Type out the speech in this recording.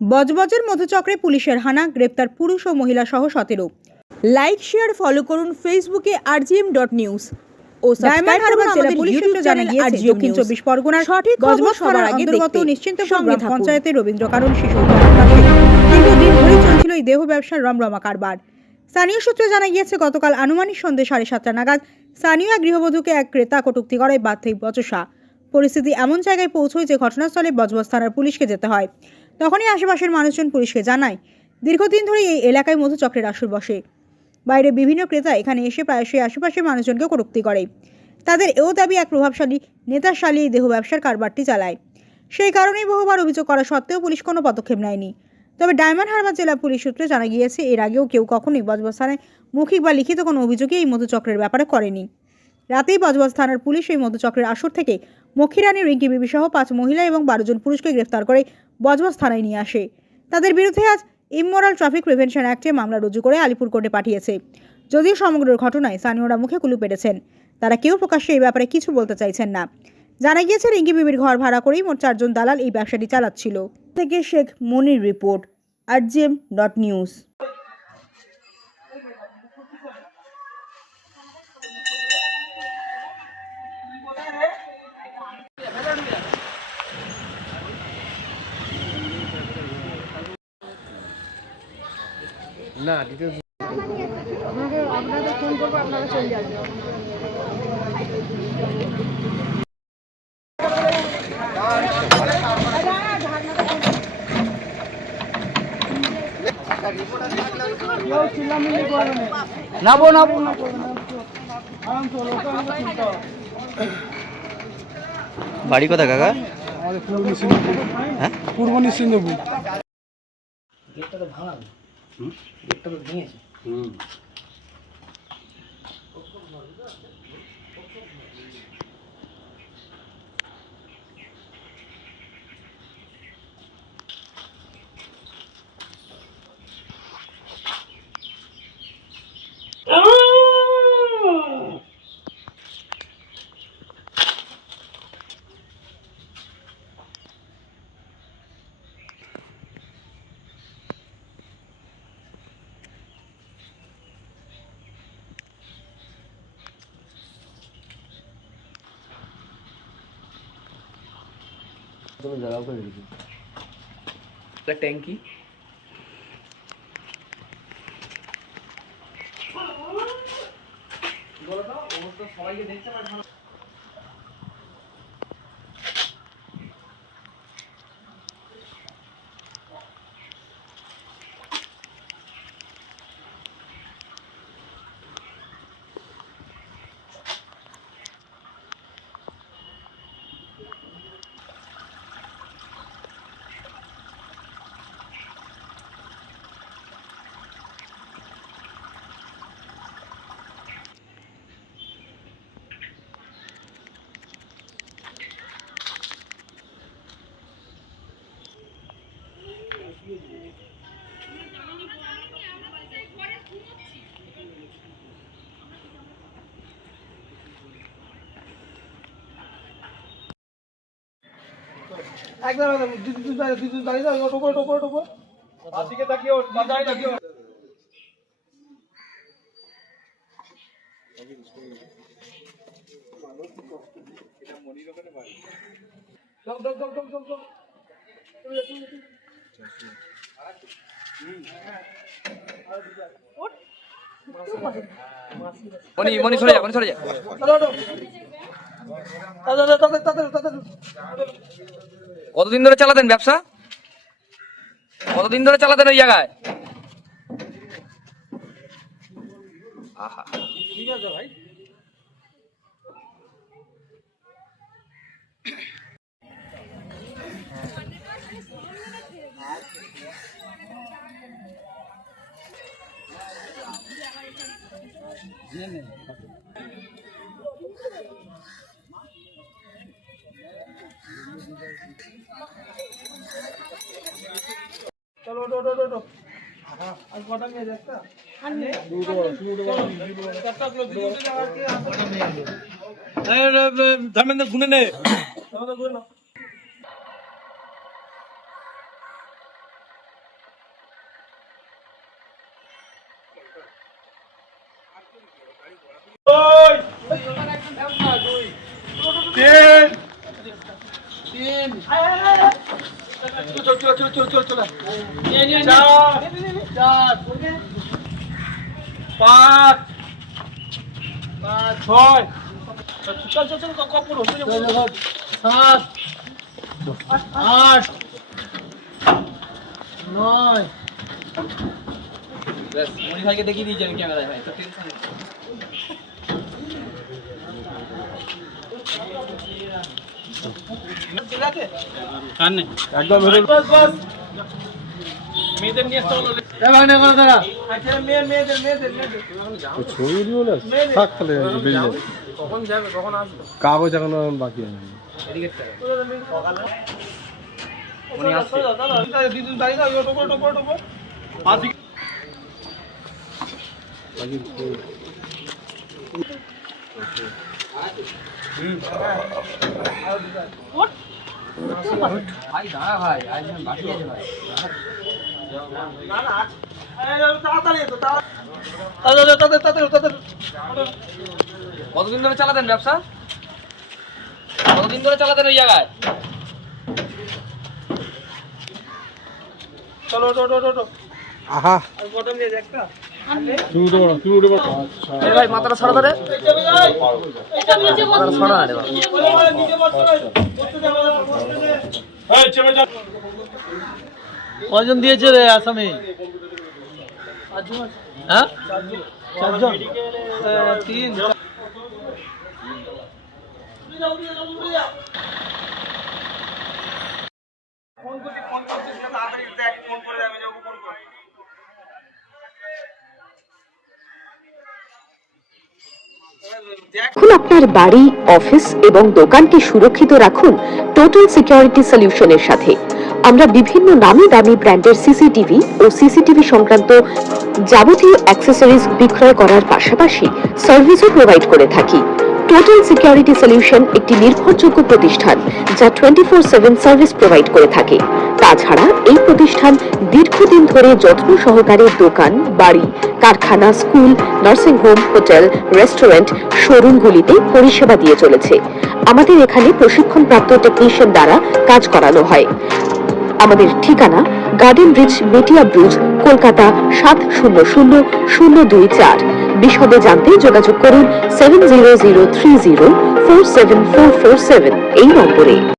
বজবজের মধুচক্রে পুলিশের হানা, গ্রেপ্তার পুরুষ ও মহিলা সহ 17। লাইক শেয়ার ফলো করুন ফেসবুকে rgm.news ও সাবস্ক্রাইব করুন আমাদের পুলিশ সূত্র জানা গিয়েছে দক্ষিণ 24 পরগনার সঠিক খবর সবার আগে অন্তর্গত নিশ্চিন্তপুর গ্রাম পঞ্চায়েতের রবীন্দ্র কানন শিশু উদ্যানের পাশে দীর্ঘদিন ধরে চলছিল এই দেহ ব্যবসার রমরমা কারবার। স্থানীয় সূত্রে জানা গিয়েছে গতকাল আনুমানিক সন্ধ্যে 7:30 নাগাদ স্থানীয় এক গৃহবধূকে এক ক্রেতা কটূক্তি করায় বাধ্যই বচসা। পরিস্থিতি এমন জায়গায় পৌঁছয় যে ঘটনাস্থলে বজবজ থানার পুলিশকে যেতে হয়। তখনই আশেপাশের মানুষজন পুলিশকে জানায় দীর্ঘদিন ধরে এই এলাকায় মধুচক্রের আসর বসে। বাইরে বিভিন্ন ক্রেতা এখানে এসে প্রায়শই আশেপাশের মানুষজনকে কটূক্তি করে। তাদের এও দাবি এক প্রভাবশালী নেতাশালী এই দেহ ব্যবসার কারবারটি চালায়। সেই কারণেই বহুবার অভিযোগ করা সত্ত্বেও পুলিশ কোনো পদক্ষেপ নেয়নি। তবে ডায়মন্ড হারবার জেলা পুলিশ সূত্রে জানা গিয়েছে এর আগেও কেউ কখনোই বজবজ থানায় মৌখিক বা লিখিত কোনো অভিযোগই এই মধুচক্রের ব্যাপারে করেনি। রাতেই বজবজ থানার পুলিশ এই মধুচক্রের আসর থেকে মক্ষীরানী রিঙ্কি বিবি সহ 5 মহিলা এবং 12 জন পুরুষকে গ্রেফতার করে বজবজ থানায় নিয়ে আসে। তাদের বিরুদ্ধে আজ ইমমরাল ট্রাফিক প্রিভেনশন অ্যাক্টে মামলা রুজু করে আলিপুর কোর্টে পাঠিয়েছে। যদিও সমগ্র ঘটনায় স্থানীয়রা মুখে কুলু পেটেছেন, তারা কেউ প্রকাশ্যে এই ব্যাপারে কিছু বলতে চাইছেন না। জানা গিয়েছে রিঙ্কি বিবির ঘর ভাড়া করেই মোট 4 জন দালাল এই ব্যবসাটি চালাচ্ছিল। থেকে শেখ মনির রিপোর্ট, rgm.news। না ডিটেইলস আপনাদের ফোন করবো, আপনারা চলে আসবেন। বাড়ি কোথায় কাকা? আমাদের পূর্ব নিশ্চিন্তপুর। হ্যাঁ, পূর্ব নিশ্চিন্তপুর। গেটটা তো ভাঙা, গেটটা তো ভেঙেছে। ট্যাঙ্কি সবাইকে দেখতে পাই। একদম দিদি দাঁড়িয়ে যাও, টোপো আজকে তাকিও দাঁড়িয়ে তাকিও। এটা মনির ওখানে বাড়ি। চল মনি সরে যা, চলো কতদিন ধরে চালাতেন ব্যবসা? কতদিন ধরে চালাতেন ওই জায়গায়? আহা, ঠিক আছে ভাই। চলো আর কটা নিয়ে যাচ্ছে? ধর্মেন্দ্র গুনে নে। মনি ভাইকে দেখিয়ে দিয়েছি আমি ক্যামেরায় ভাই, তো টেনশন নেই। মেয়েদের নিয়ে চলো। আচ্ছা মেয়েদের থাক তাহলে বেরিয়ে যাবে। কখন যাবে, কখন আসবে? কাগজ এখনো বাকি আছে। মনি আসছে। দিদুন দাঁড়িয়ে দাও, টোপো টোপো টোপো। ভাই দাঁড়া ভাই, আজ আমি বাকি আছে ভাই। কতদিন ধরে চালাতেন ব্যবসা? কতদিন ধরে চালাতেন ওই জায়গায়? চলো টো। আহা আর কটা মেয়ে একটা? তুমি উঠে পড়ো। আচ্ছা এই ভাই মাথাটা সরা ধরে। মাথাটা সরা রে বাবা। কজন দিয়েছে রে আসামি? হ্যাঁ, 4 জন। 3 ফোন করছিস না, তাড়াতাড়ি দেখ, ফোন করে আমি যাবো, ফোন কর। এখন আপনার বাড়ি, অফিস এবং দোকানকে সুরক্ষিত রাখুন টোটাল সিকিউরিটি সলিউশনের সাথে। আমরা বিভিন্ন নামি দামি ব্র্যান্ডের সিসিটিভি ও সিসিটিভি সংক্রান্ত যাবতীয় অ্যাক্সেসরিজ বিক্রয় করার পাশাপাশি সার্ভিসও প্রোভাইড করে থাকি। টোটাল সিকিউরিটি সলিউশন একটি নির্ভরযোগ্য প্রতিষ্ঠান যা 24/7 সার্ভিস প্রোভাইড করে থাকে। তাছাড়া এই প্রতিষ্ঠান দীর্ঘদিন ধরে যত্ন সহকারে দোকান, বাড়ি, কারখানা, school, nursing home, hotel, restaurant, শোরুমগুলিতে পরিষেবা দিয়ে চলেছে। আমাদের এখানে প্রশিক্ষণপ্রাপ্ত টেকনিশিয়ান দ্বারা কাজ করানো হয়। আমাদের ঠিকানা গার্ডেন রিচ, মেটিয়া ব্রুজ, কলকাতা 700024। বিশদে জানতে যোগাযোগ করুন 7003047447 এই নম্বরে।